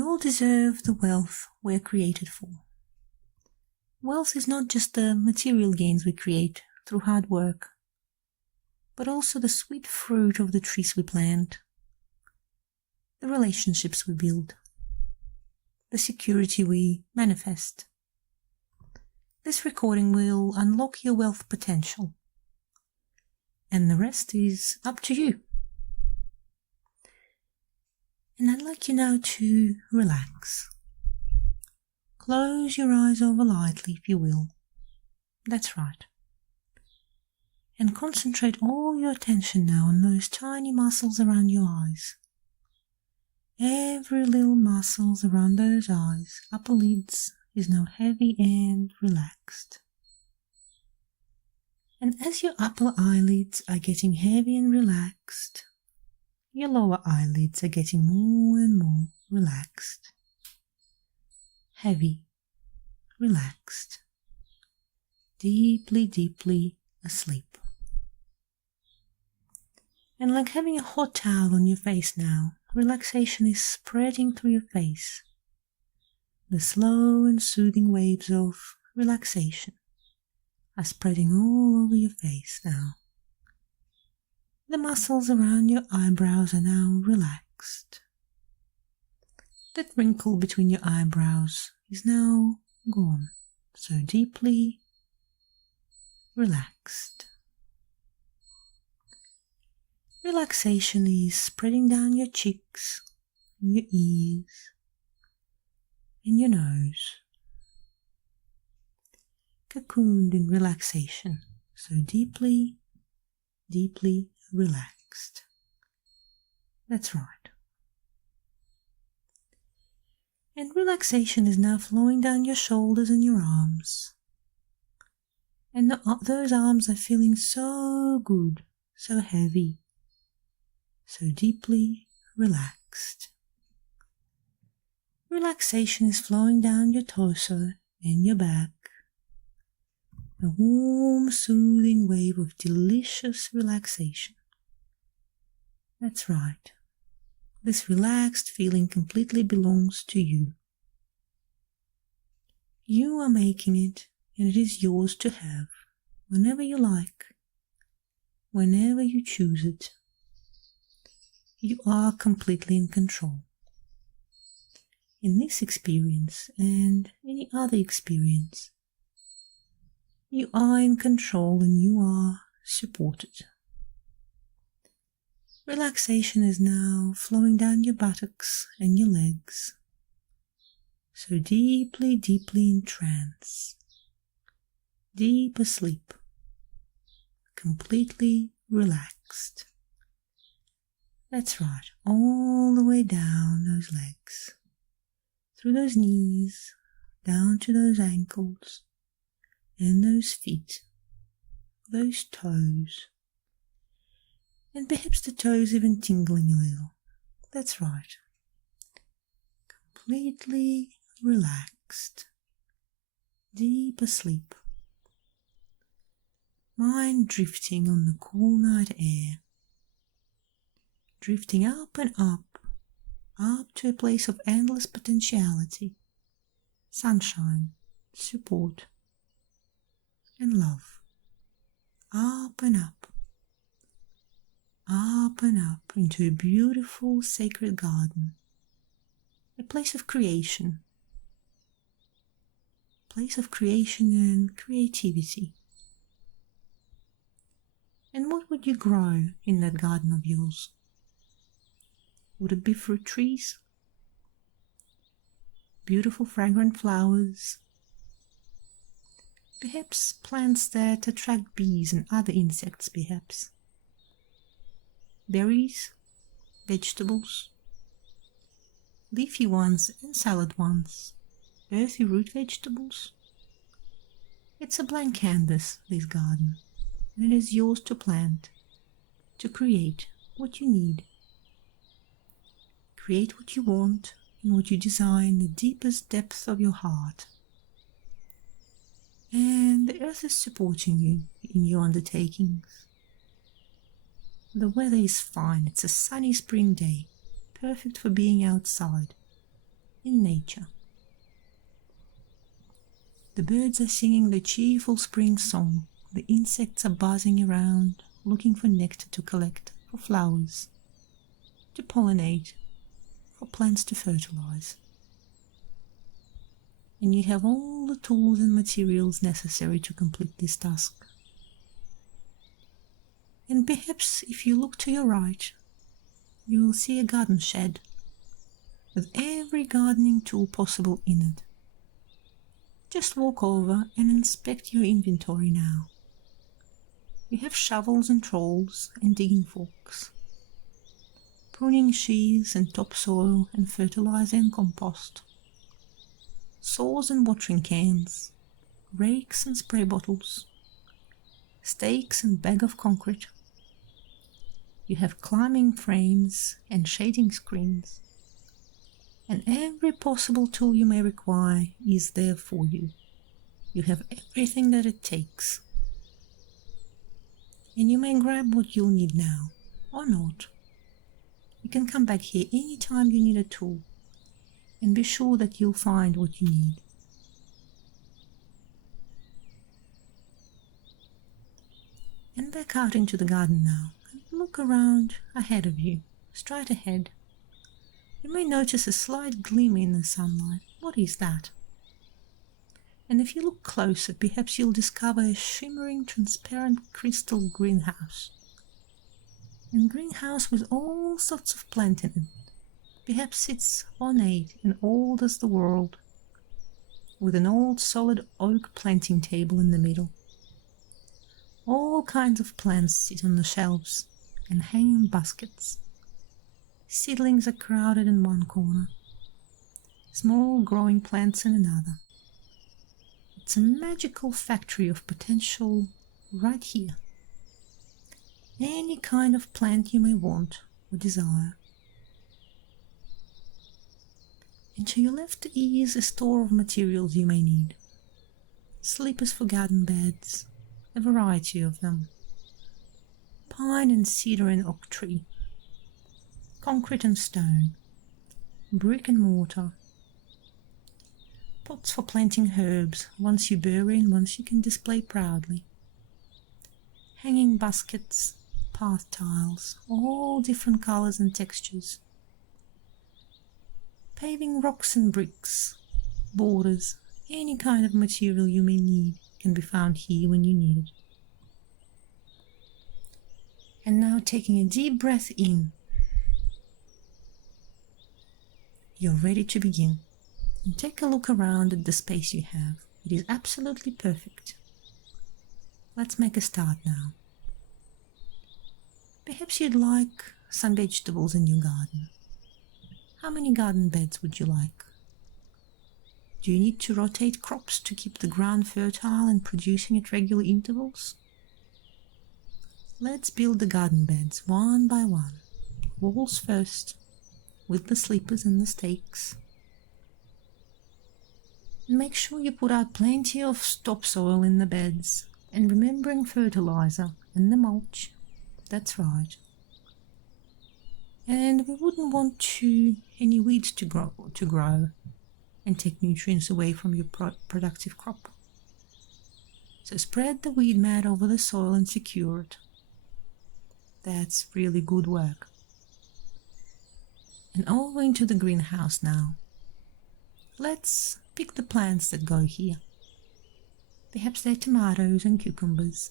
We all deserve the wealth we're created for. Wealth is not just the material gains we create through hard work, but also the sweet fruit of the trees we plant, the relationships we build, the security we manifest. This recording will unlock your wealth potential, and the rest is up to you. And I'd like you now to relax. Close your eyes over lightly, if you will. That's right. And concentrate all your attention now on those tiny muscles around your eyes. Every little muscle around those eyes, upper lids, is now heavy and relaxed. And as your upper eyelids are getting heavy and relaxed, your lower eyelids are getting more and more relaxed. Heavy, relaxed, deeply, deeply asleep. And like having a hot towel on your face now, relaxation is spreading through your face. The slow and soothing waves of relaxation are spreading all over your face now. The muscles around your eyebrows are now relaxed. That wrinkle between your eyebrows is now gone, so deeply relaxed. Relaxation is spreading down your cheeks, and your ears, and your nose. Cocooned in relaxation, so deeply, deeply relaxed. That's right. And relaxation is now flowing down your shoulders and your arms. And those arms are feeling so good, so heavy, so deeply relaxed. Relaxation is flowing down your torso and your back. A warm, soothing wave of delicious relaxation. That's right. This relaxed feeling completely belongs to you. You are making it, and it is yours to have, whenever you like, whenever you choose it. You are completely in control. In this experience and any other experience, you are in control and you are supported. Relaxation is now flowing down your buttocks and your legs, so deeply, deeply in trance, deep asleep, completely relaxed. That's right, all the way down those legs, through those knees, down to those ankles, and those feet, those toes, and perhaps the toes even tingling a little. That's right. Completely relaxed, deep asleep. Mind drifting on the cool night air, drifting up and up to a place of endless potentiality, sunshine, support, and love. Up and up into a beautiful sacred garden, a place of creation and creativity. And what would you grow in that garden of yours? Would it be fruit trees? Beautiful fragrant flowers? Perhaps plants that attract bees and other insects, perhaps. Berries, vegetables, leafy ones and salad ones, earthy root vegetables. It's a blank canvas, this garden, and it is yours to plant, to create what you need. Create what you want and what you desire in the deepest depths of your heart. And the earth is supporting you in your undertakings. The weather is fine. It's a sunny spring day, perfect for being outside. in nature. The birds are singing their cheerful spring song, the insects are buzzing around, looking for nectar to collect, for flowers, to pollinate, for plants to fertilize. And you have all the tools and materials necessary to complete this task. And perhaps if you look to your right, you will see a garden shed with every gardening tool possible in it. Just walk over and inspect your inventory now. You have shovels and trowels and digging forks, pruning shears and topsoil and fertilizer and compost, saws and watering cans, rakes and spray bottles, stakes and bag of concrete. You have climbing frames and shading screens, and every possible tool you may require is there for you. You have everything that it takes. And you may grab what you'll need now, or not. You can come back here anytime you need a tool, and be sure that you'll find what you need. And back out into the garden now, and look around ahead of you, straight ahead. You may notice a slight gleam in the sunlight. What is that? And if you look closer, perhaps you'll discover a shimmering, transparent crystal greenhouse. A greenhouse with all sorts of plants in it. Perhaps it's ornate and old as the world, with an old solid oak planting table in the middle. All kinds of plants sit on the shelves and hang in baskets. Seedlings are crowded in one corner, small growing plants in another. It's a magical factory of potential right here. Any kind of plant you may want or desire. And to your left is a store of materials you may need. Sleepers for garden beds, a variety of them. Pine and cedar and oak tree. Concrete and stone. Brick and mortar. Pots for planting herbs, once you bury and once you can display proudly. Hanging baskets, path tiles, all different colors and textures. Paving rocks and bricks, borders, any kind of material you may need can be found here when you need it. And now taking a deep breath in, you're ready to begin. And take a look around at the space you have. It is absolutely perfect. Let's make a start now. Perhaps you'd like some vegetables in your garden. How many garden beds would you like? Do you need to rotate crops to keep the ground fertile and producing at regular intervals? Let's build the garden beds one by one. Walls first, with the sleepers and the stakes. Make sure you put out plenty of topsoil in the beds, and remembering fertilizer and the mulch. That's right. And we wouldn't want any weeds to grow and take nutrients away from your productive crop. So spread the weed mat over the soil and secure it. That's really good work. And over into the greenhouse now. Let's pick the plants that go here. Perhaps they're tomatoes and cucumbers,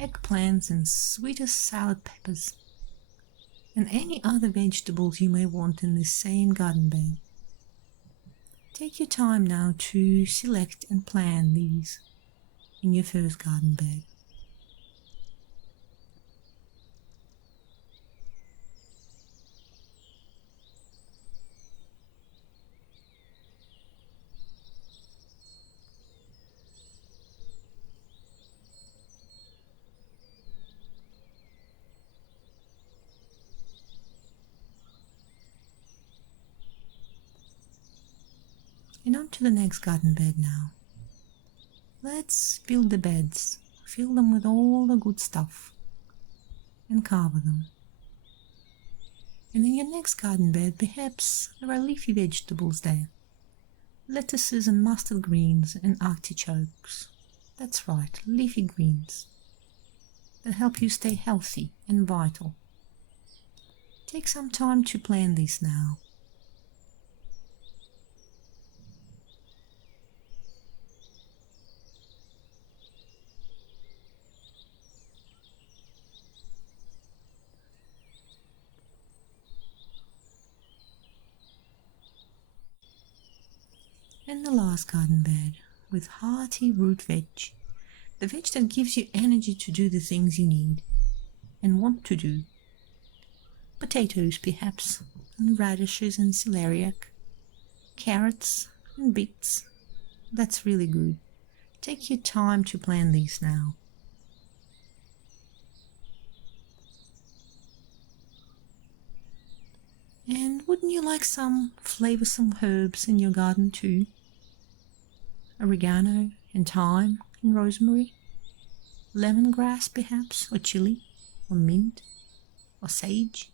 eggplants and sweetest salad peppers, and any other vegetables you may want in this same garden bed. Take your time now to select and plant these in your first garden bed. And on to the next garden bed now. Let's build the beds, fill them with all the good stuff, and cover them. And in your next garden bed, perhaps there are leafy vegetables there. Lettuces and mustard greens and artichokes. That's right, leafy greens that help you stay healthy and vital. Take some time to plan this now. And the last garden bed with hearty root veg, the veg that gives you energy to do the things you need and want to do. Potatoes perhaps, and radishes and celeriac, carrots and beets. That's really good. Take your time to plan these now. And wouldn't you like some flavoursome herbs in your garden too? Oregano and thyme and rosemary, lemongrass perhaps, or chili, or mint, or sage.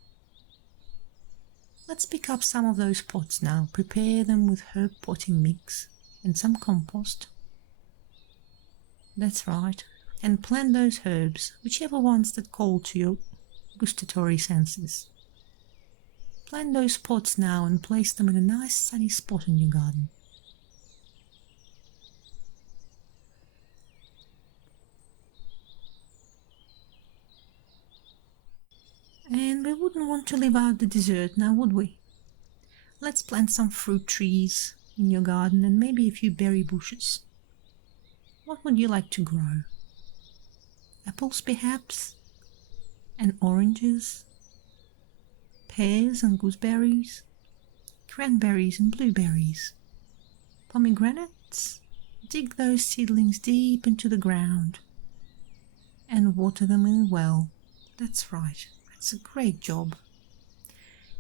Let's pick up some of those pots now, prepare them with herb potting mix and some compost. That's right, and plant those herbs, whichever ones that call to your gustatory senses. Plant those pots now and place them in a nice sunny spot in your garden. And we wouldn't want to leave out the dessert now, would we? Let's plant some fruit trees in your garden and maybe a few berry bushes. What would you like to grow? Apples perhaps? And oranges? Pears and gooseberries? Cranberries and blueberries? Pomegranates? Dig those seedlings deep into the ground and water them in well. That's right. It's a great job.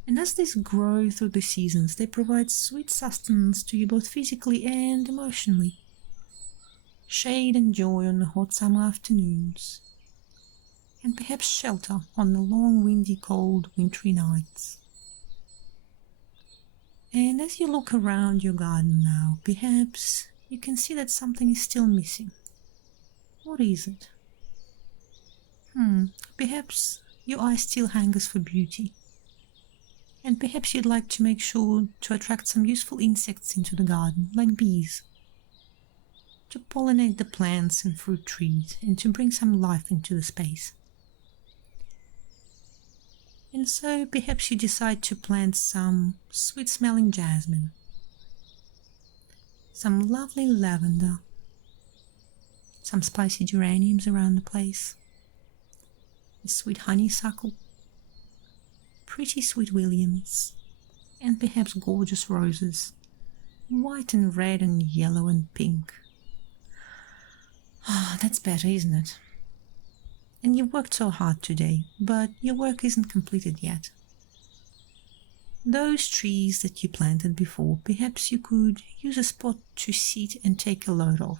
And as these grow through the seasons, they provide sweet sustenance to you both physically and emotionally. Shade and joy on the hot summer afternoons, and perhaps shelter on the long, windy, cold, wintry nights. And as you look around your garden now, perhaps you can see that something is still missing. What is it? Perhaps your eye still hungers for beauty. And perhaps you'd like to make sure to attract some useful insects into the garden, like bees, to pollinate the plants and fruit trees and to bring some life into the space. And so perhaps you decide to plant some sweet-smelling jasmine, some lovely lavender, some spicy geraniums around the place, a sweet honeysuckle, pretty sweet williams, and perhaps gorgeous roses, white and red and yellow and pink. That's better, isn't it? And you've worked so hard today, but your work isn't completed yet. Those trees that you planted before, perhaps you could use a spot to sit and take a load of.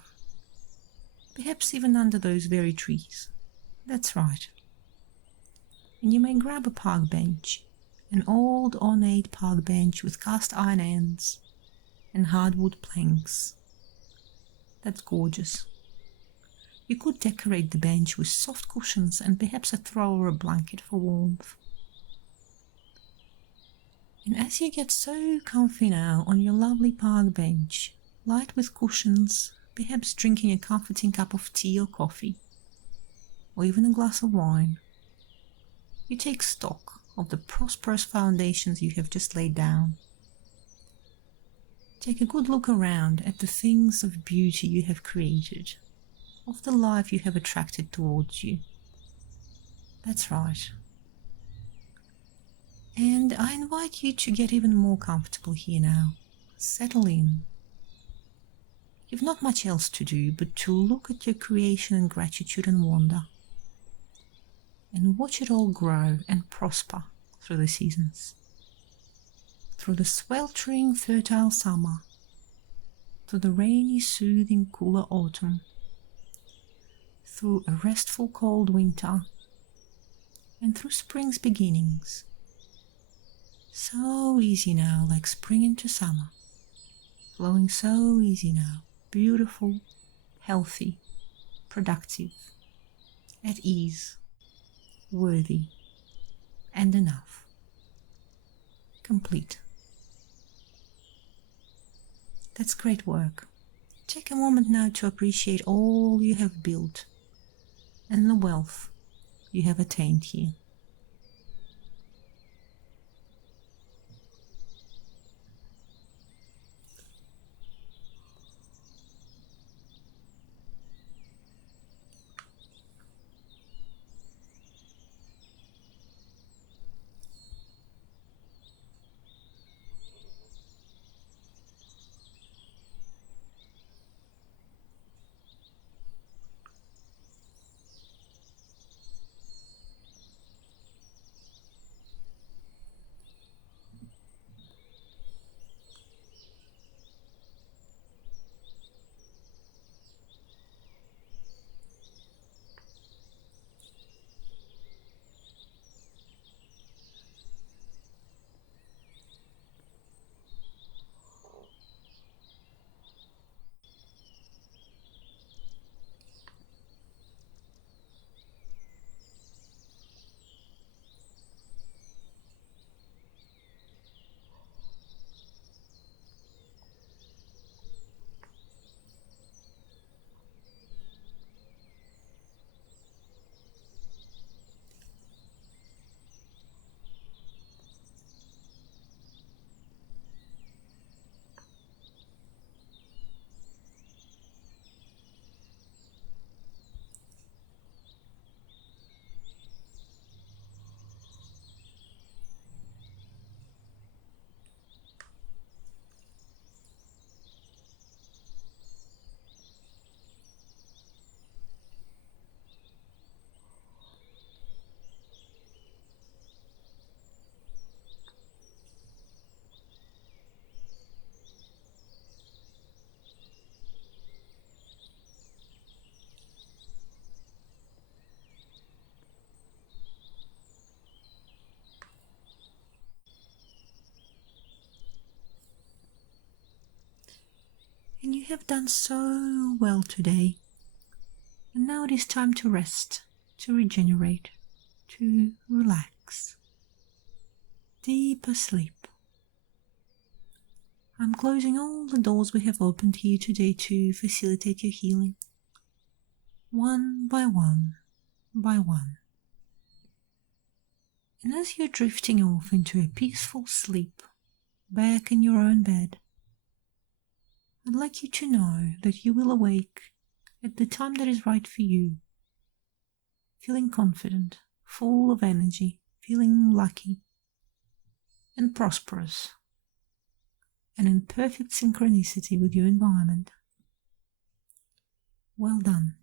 Perhaps even under those very trees. That's right. And you may grab a park bench, an old ornate park bench with cast iron ends and hardwood planks. That's gorgeous. You could decorate the bench with soft cushions and perhaps a throw or a blanket for warmth. And as you get so comfy now on your lovely park bench, light with cushions, perhaps drinking a comforting cup of tea or coffee, or even a glass of wine, you take stock of the prosperous foundations you have just laid down. Take a good look around at the things of beauty you have created, of the life you have attracted towards you. That's right. And I invite you to get even more comfortable here now. Settle in. You've not much else to do but to look at your creation in gratitude and wonder, and watch it all grow and prosper through the seasons, through the sweltering, fertile summer, through the rainy, soothing, cooler autumn, through a restful, cold winter, and through spring's beginnings. So easy now, like spring into summer. Flowing so easy now. Beautiful, healthy, productive, at ease, worthy, and enough. Complete. That's great work. Take a moment now to appreciate all you have built and the wealth you have attained here. And you have done so well today. And now it is time to rest, to regenerate, to relax. Deeper sleep. I'm closing all the doors we have opened here today to facilitate your healing. One by one by one. And as you're drifting off into a peaceful sleep, back in your own bed, I'd like you to know that you will awake at the time that is right for you, feeling confident, full of energy, feeling lucky and prosperous, and in perfect synchronicity with your environment. Well done.